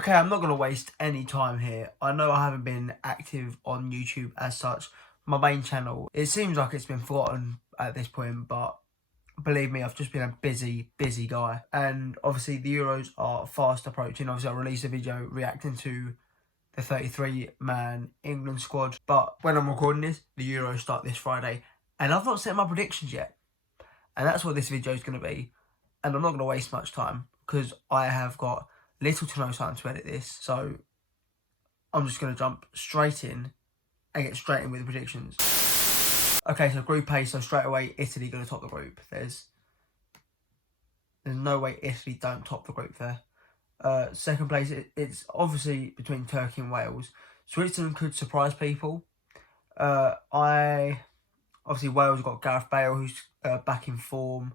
Okay, I'm not going to waste any time here. I know I haven't been active on YouTube as such. My main channel, it seems like it's been forgotten at this point, but believe me, I've just been a busy guy. And obviously the Euros are fast approaching. Obviously I released a video reacting to the 33-man England squad. But when I'm recording this, the Euros start this Friday. And I've not set my predictions yet. And that's what this video is going to be. And I'm not going to waste much time because I have got little to no time to edit this. So I'm just going to jump straight in and get straight in with the predictions. Okay, so Group A, so straight away Italy going to top the group. There's no way Italy don't top the group there. Second place, it's obviously between Turkey and Wales. Switzerland could surprise people. Obviously Wales got Gareth Bale, who's back in form,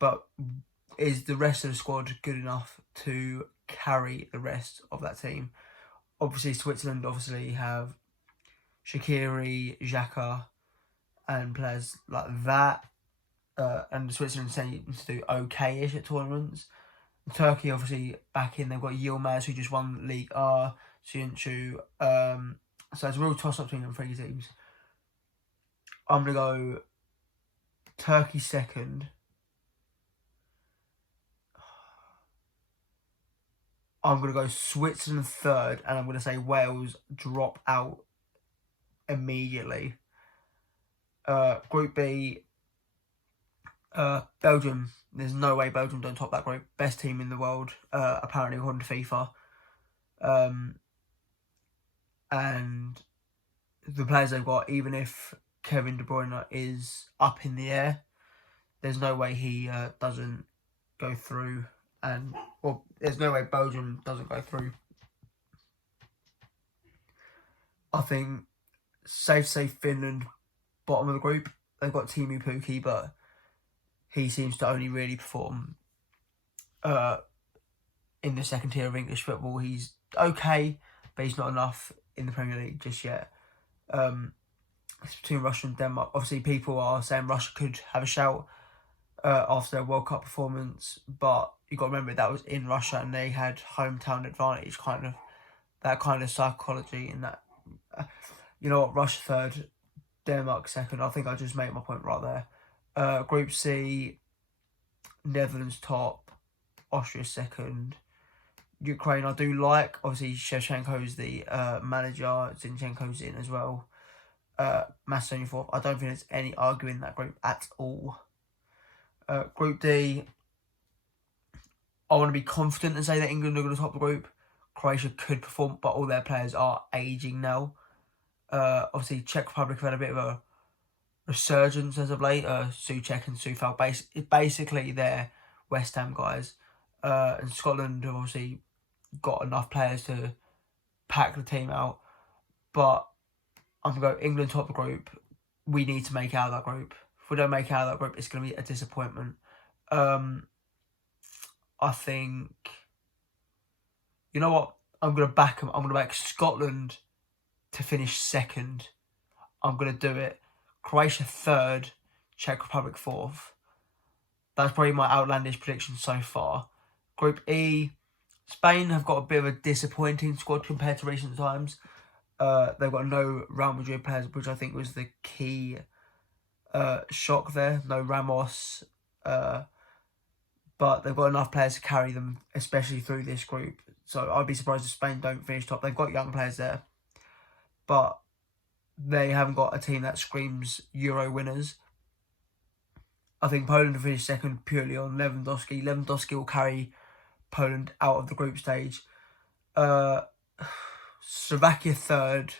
but is the rest of the squad good enough to carry the rest of that team? Obviously Switzerland have Shaqiri, Xhaka, and players like that. And Switzerland seems to do okay-ish at tournaments. Turkey obviously back in. They've got Yilmaz, who just won League R, Suyuncu. So it's a real toss-up between them three teams. I'm going to go Turkey second. I'm going to go Switzerland third, and I'm going to say Wales drop out immediately. Group B, Belgium. There's no way Belgium don't top that group. Best team in the world, apparently according to FIFA. And the players they've got, even if Kevin De Bruyne is up in the air, there's no way he doesn't go through. Or there's no way Belgium doesn't go through. I think safe Finland bottom of the group. They've got Timu Pukki, but he seems to only really perform in the second tier of English football. He's okay, but he's not enough in the Premier League just yet. It's between Russia and Denmark. Obviously, people are saying Russia could have a shout after their World Cup performance, but you've got to remember that was in Russia and they had hometown advantage, that kind of psychology and that. You know what, Russia third, Denmark second. I think I just made my point right there. Group C, Netherlands top, Austria second. Ukraine I do like. Obviously Shevchenko's the manager, Zinchenko's in as well. Macedonia fourth. I don't think there's any arguing that group at all. Group D, I want to be confident and say that England are going to top the group. Croatia could perform, but all their players are ageing now. Obviously, Czech Republic have had a bit of a resurgence as of late. Souček and Soufal, basically they're West Ham guys. And Scotland have obviously got enough players to pack the team out. But I'm going to go England top the group. We need to make out of that group. If we don't make out of that group, it's going to be a disappointment. I think, you know what? I'm going to back them. I'm going to back Scotland to finish second. I'm going to do it. Croatia third, Czech Republic fourth. That's probably my outlandish prediction so far. Group E, Spain have got a bit of a disappointing squad compared to recent times. They've got no Real Madrid players, which I think was the key shock there. No Ramos. But they've got enough players to carry them, especially through this group. So I'd be surprised if Spain don't finish top. They've got young players there, but they haven't got a team that screams Euro winners. I think Poland will finish second purely on Lewandowski. Lewandowski will carry Poland out of the group stage. Slovakia third.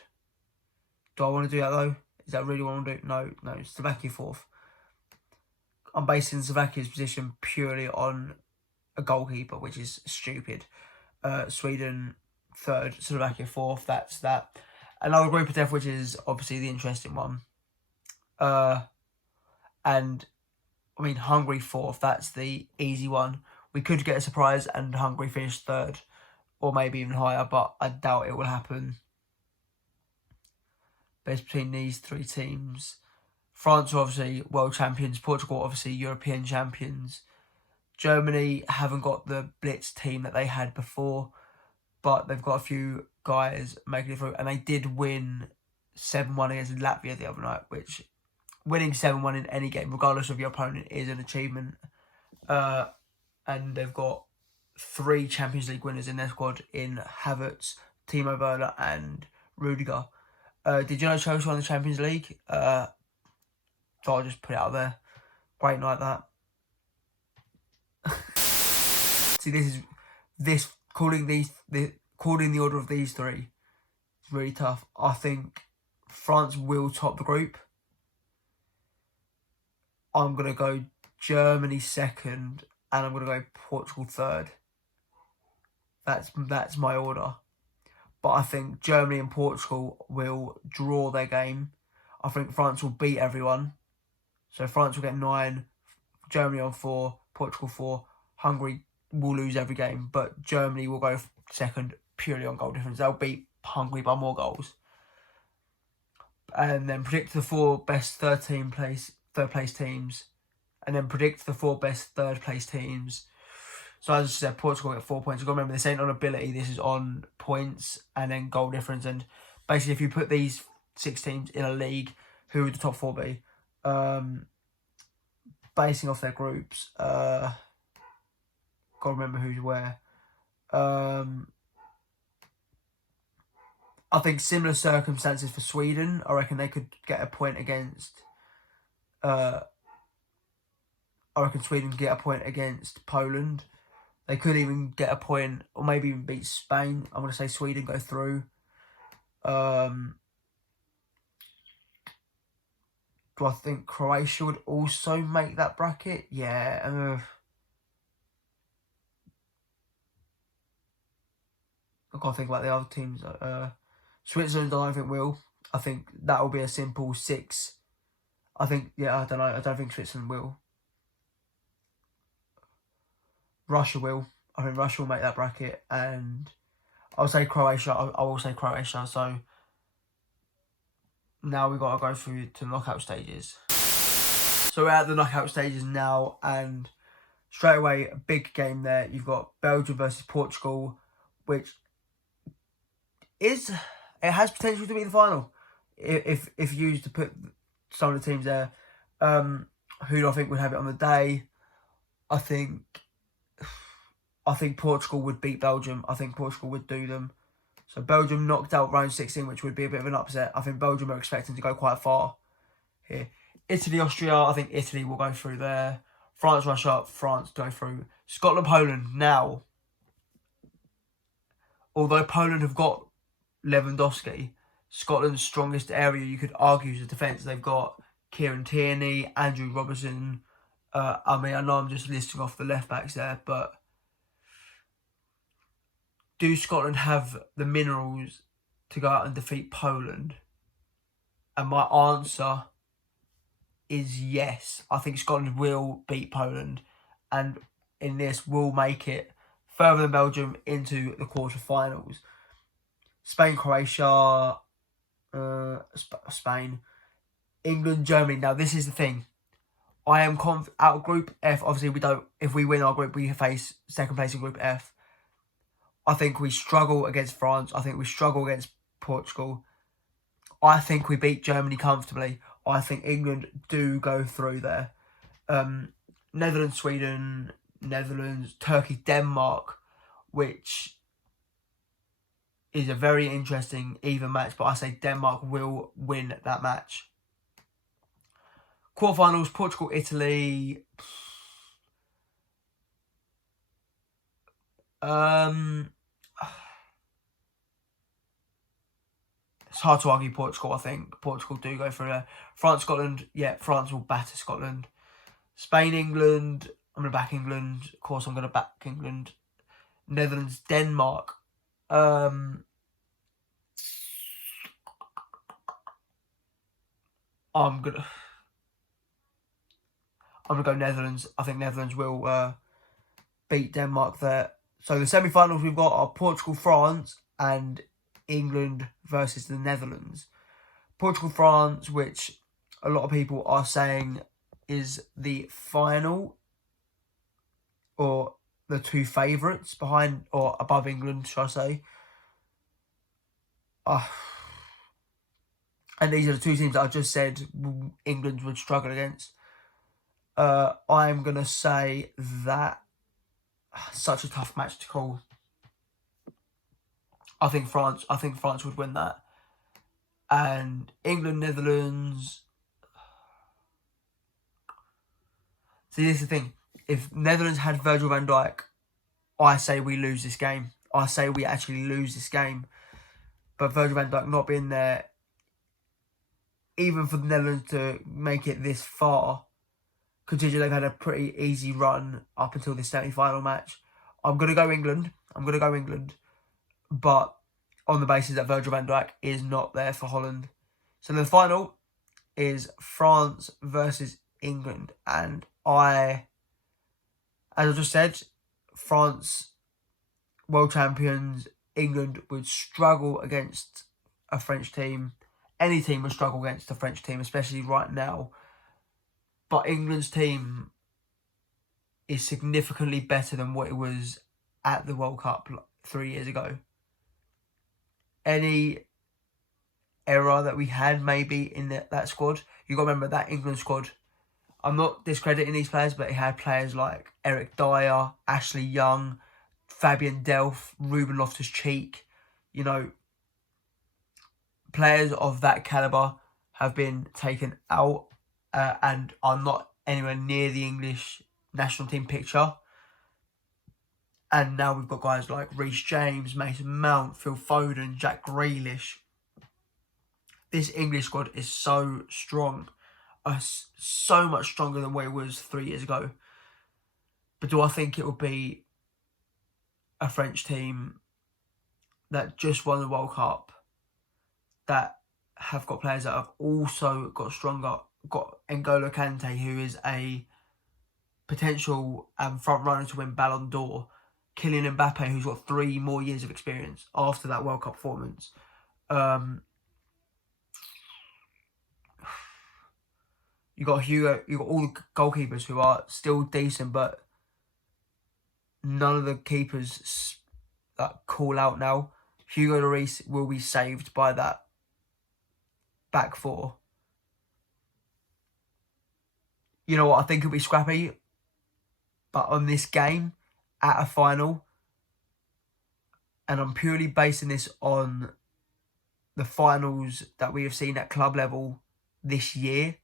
Do I want to do that though? Is that really what I want to do? No. Slovakia fourth. I'm basing Slovakia's position purely on a goalkeeper, which is stupid. Sweden third, Slovakia fourth. That's that. Another group of death, which is obviously the interesting one. And I mean, Hungary fourth. That's the easy one. We could get a surprise and Hungary finish third, or maybe even higher, but I doubt it will happen. But it's between these three teams. France are obviously world champions. Portugal obviously European champions. Germany haven't got the blitz team that they had before. but they've got a few guys making it through, and they did win 7-1 against Latvia the other night, which winning 7-1 in any game, regardless of your opponent, is an achievement. And they've got 3 Champions League winners in their squad in Havertz, Timo Werner and Rudiger. Did you know Chelsea won the Champions League? So I'll just put it out there. Great night that. See, calling the order of these 3 is really tough. I think France will top the group. I'm gonna go Germany second, and I'm gonna go Portugal third. That's my order. But I think Germany and Portugal will draw their game. I think France will beat everyone. So France will get 9, Germany on 4, Portugal 4. Hungary will lose every game, but Germany will go second purely on goal difference. They'll beat Hungary by more goals. And then predict the 4 best third place teams, and then predict the 4 best third place teams. So as I said, Portugal get 4 points. You've got to remember, this ain't on ability, this is on points and then goal difference. And basically, if you put these 6 teams in a league, who would the top 4 be? Basing off their groups, got to remember who's where. I think similar circumstances for Sweden. I reckon they could get a point against. I reckon Sweden could get a point against Poland. They could even get a point, or maybe even beat Spain. I'm going to say Sweden go through. Do I think Croatia would also make that bracket? Yeah. I've got to think about the other teams. Switzerland, I don't think will. I think that will be a simple 6. I think, I don't know. I don't think Switzerland will. Russia will. I think Russia will make that bracket. And I'll say Croatia. I will say Croatia. So now we've got to go through to the knockout stages. So we're at the knockout stages now. And straight away, a big game there. You've got Belgium versus Portugal, which has potential to be the final if used to put some of the teams there. Who do I think would have it on the day? I think Portugal would beat Belgium. I think Portugal would do them. So Belgium knocked out round 16, which would be a bit of an upset. I think Belgium are expecting to go quite far here. Italy, Austria, I think Italy will go through there. France, Russia, France go through. Scotland, Poland. Now, although Poland have got Lewandowski, Scotland's strongest area, you could argue, is the defence. They've got Kieran Tierney, Andrew Robertson. I know I'm just listing off the left-backs there, but do Scotland have the minerals to go out and defeat Poland? And my answer is yes. I think Scotland will beat Poland, and in this will make it further than Belgium into the quarterfinals. Spain, Croatia, Spain, England, Germany. Now this is the thing. I am out of Group F. Obviously, we don't. If we win our group, we face second place in Group F. I think we struggle against France. I think we struggle against Portugal. I think we beat Germany comfortably. I think England do go through there. Netherlands, Sweden, Netherlands, Turkey, Denmark, which is a very interesting even match, but I say Denmark will win that match. Quarterfinals, Portugal, Italy. It's hard to argue Portugal. I think Portugal do go through there. France, Scotland. Yeah, France will batter Scotland. Spain, England. I'm going to back England. Of course, I'm going to back England. Netherlands, Denmark. I'm gonna go Netherlands. I think Netherlands will beat Denmark there. So the semi-finals we've got are Portugal, France, and England versus the Netherlands. Portugal, France, which a lot of people are saying is the final, or the two favourites behind or above England, shall I say. And these are the two teams that I just said England would struggle against. I'm going to say that such a tough match to call. I think France would win that. And England, Netherlands. See, this is the thing. If Netherlands had Virgil van Dijk, I say we lose this game. I say we actually lose this game. But Virgil van Dijk not being there, even for the Netherlands to make it this far, considering they've had a pretty easy run up until this semi-final match, I'm going to go England. But on the basis that Virgil van Dijk is not there for Holland. So the final is France versus England. And as I just said, France, world champions, England would struggle against a French team. Any team would struggle against a French team, especially right now. But England's team is significantly better than what it was at the World Cup 3 years ago. Any error that we had maybe in that squad, you got to remember that England squad, I'm not discrediting these players, but it had players like Eric Dyer, Ashley Young, Fabian Delph, Ruben Loftus-Cheek. You know, players of that calibre have been taken out and are not anywhere near the English national team picture. And now we've got guys like Reece James, Mason Mount, Phil Foden, Jack Grealish. This English squad is so strong. So much stronger than what it was 3 years ago. But do I think it will be a French team that just won the World Cup, that have got players that have also got stronger? Got N'Golo Kante, who is a potential front runner to win Ballon d'Or. Kylian Mbappe, who's got 3 more years of experience after that World Cup performance. You got Hugo. You got all the goalkeepers who are still decent, but none of the keepers call out now. Hugo Lloris will be saved by that back four. You know what? I think it'll be scrappy, but on this game at a final, and I'm purely basing this on the finals that we have seen at club level this year,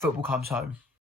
football comes home.